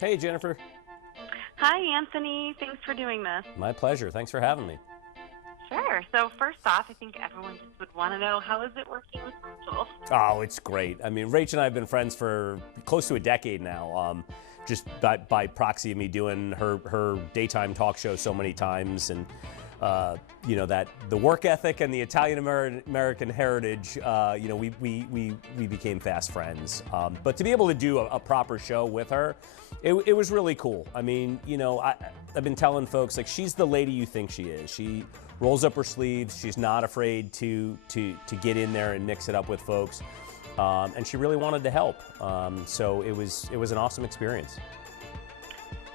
Hey, Jennifer. Hi, Anthony. Thanks for doing this. My pleasure. Thanks for having me. Sure. So first off, I think everyone just would want to know, how is it working with Rachel? Oh, it's great. I mean, Rach and I have been friends for close to a decade now, just by proxy of me doing her daytime talk show so many times. And, that the work ethic and the Italian American heritage, we became fast friends. But to be able to do a proper show with her, it was really cool. I mean, I've been telling folks, like, she's the lady you think she is. She rolls up her sleeves. She's not afraid to get in there and mix it up with folks. And she really wanted to help. So it was an awesome experience.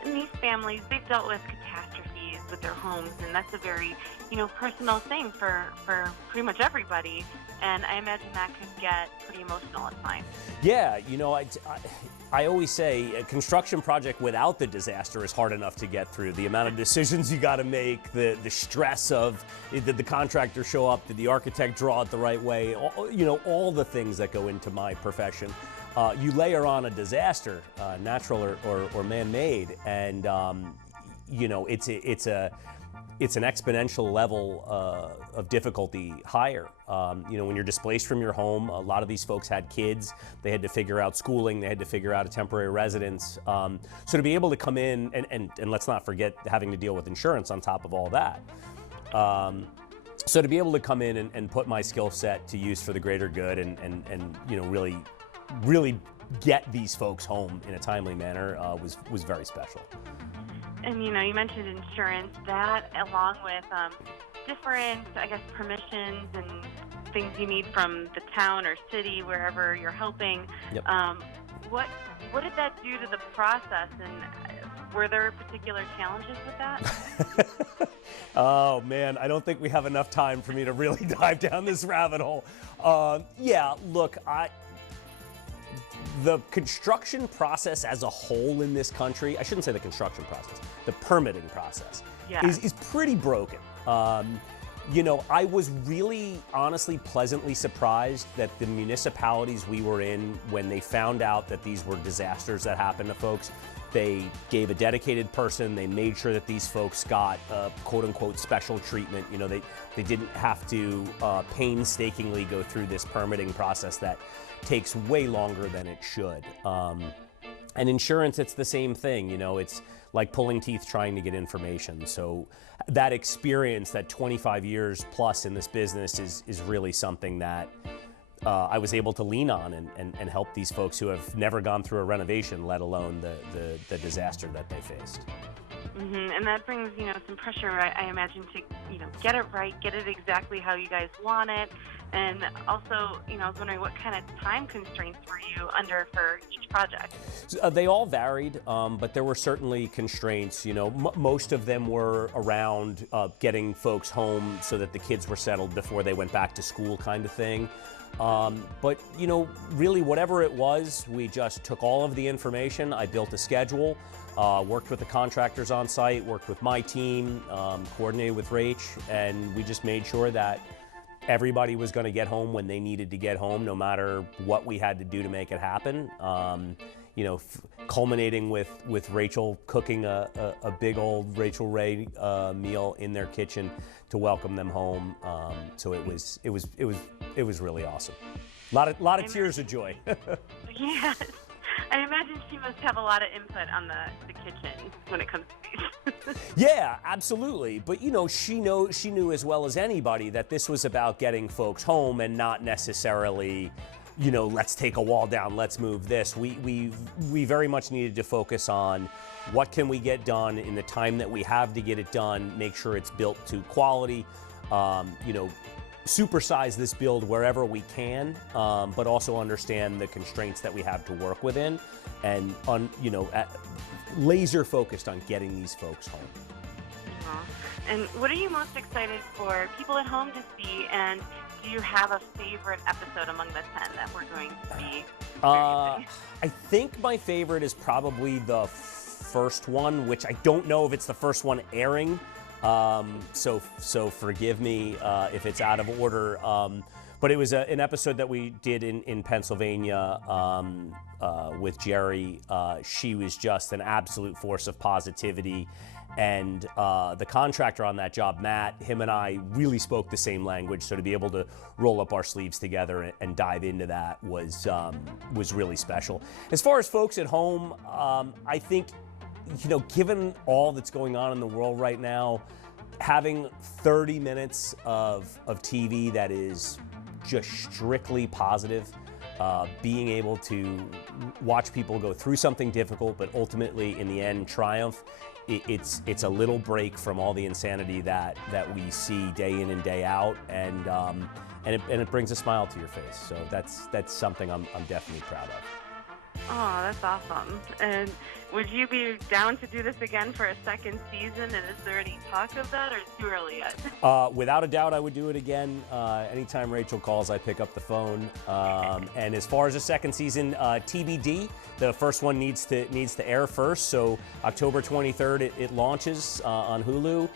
And these families, they've dealt with catastrophes with their homes, and that's a very, personal thing for pretty much everybody. And I imagine that could get pretty emotional at times. Yeah, I always say a construction project without the disaster is hard enough to get through. The amount of decisions you got to make, the stress of did the contractor show up, did the architect draw it the right way, all the things that go into my profession. You layer on a disaster, natural or man-made, and it's an exponential level of difficulty higher. When you're displaced from your home, a lot of these folks had kids. They had to figure out schooling. They had to figure out a temporary residence. So to be able to come in, and let's not forget having to deal with insurance on top of all that. So to be able to come in and put my skill set to use for the greater good and really get these folks home in a timely manner was very special. And, you mentioned insurance. That, along with different, permissions and things you need from the town or city, wherever you're helping. Yep. What did that do to the process, and were there particular challenges with that? Oh, man, I don't think we have enough time for me to really dive down this rabbit hole. Look, the construction process as a whole in this country, I shouldn't say the construction process, the permitting process, is pretty broken. I was really, honestly, pleasantly surprised that the municipalities we were in, when they found out that these were disasters that happened to folks, they gave a dedicated person. They made sure that these folks got quote-unquote special treatment. They didn't have to painstakingly go through this permitting process that takes way longer than it should. And insurance, it's the same thing. It's like pulling teeth trying to get information. So that experience, that 25 years plus in this business is really something that I was able to lean on and help these folks who have never gone through a renovation, let alone the disaster that they faced. Mm-hmm. And that brings, some pressure, I imagine, to, get it right, get it exactly how you guys want it. And also, I was wondering, what kind of time constraints were you under for each project? They all varied, but there were certainly constraints. Most of them were around getting folks home so that the kids were settled before they went back to school, kind of thing. But really whatever it was, we just took all of the information. I built a schedule, worked with the contractors on site, worked with my team, coordinated with Rach, and we just made sure that everybody was going to get home when they needed to get home, no matter what we had to do to make it happen. Culminating with Rachel cooking a big old Rachael Ray meal in their kitchen to welcome them home. So it was really awesome. A lot of tears of joy. Yes. I imagine she must have a lot of input on the kitchen when it comes to these. Yeah, absolutely. But she knew as well as anybody that this was about getting folks home and not necessarily, let's take a wall down, let's move this. We very much needed to focus on what can we get done in the time that we have to get it done, make sure it's built to quality, supersize this build wherever we can, but also understand the constraints that we have to work within, and laser focused on getting these folks home. And what are you most excited for people at home to see? And do you have a favorite episode among the 10 that we're going to be experiencing? I think my favorite is probably the first one, which I don't know if it's the first one airing. So forgive me if it's out of order. But it was an episode that we did in Pennsylvania with Jerry. She was just an absolute force of positivity. And the contractor on that job, Matt, him and I really spoke the same language. So to be able to roll up our sleeves together and dive into that was really special. As far as folks at home, I think, given all that's going on in the world right now, having 30 minutes of TV that is just strictly positive, being able to watch people go through something difficult, but ultimately in the end triumph. It's a little break from all the insanity that we see day in and day out, and it brings a smile to your face. So that's something I'm definitely proud of. Oh, that's awesome. And would you be down to do this again for a second season? And is there any talk of that, or is it too early yet? Without a doubt, I would do it again. Anytime Rachel calls, I pick up the phone. And as far as a second season, TBD. The first one needs to air first. So October 23rd, it launches on Hulu.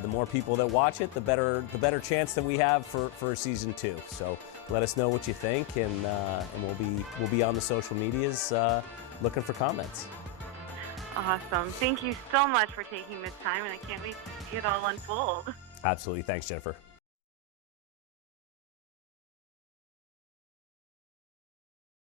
The more people that watch it, the better chance that we have for season 2. So let us know what you think, and we'll be on the social medias looking for comments. Awesome. Thank you so much for taking the time, and I can't wait to see it all unfold. Absolutely. Thanks, Jennifer.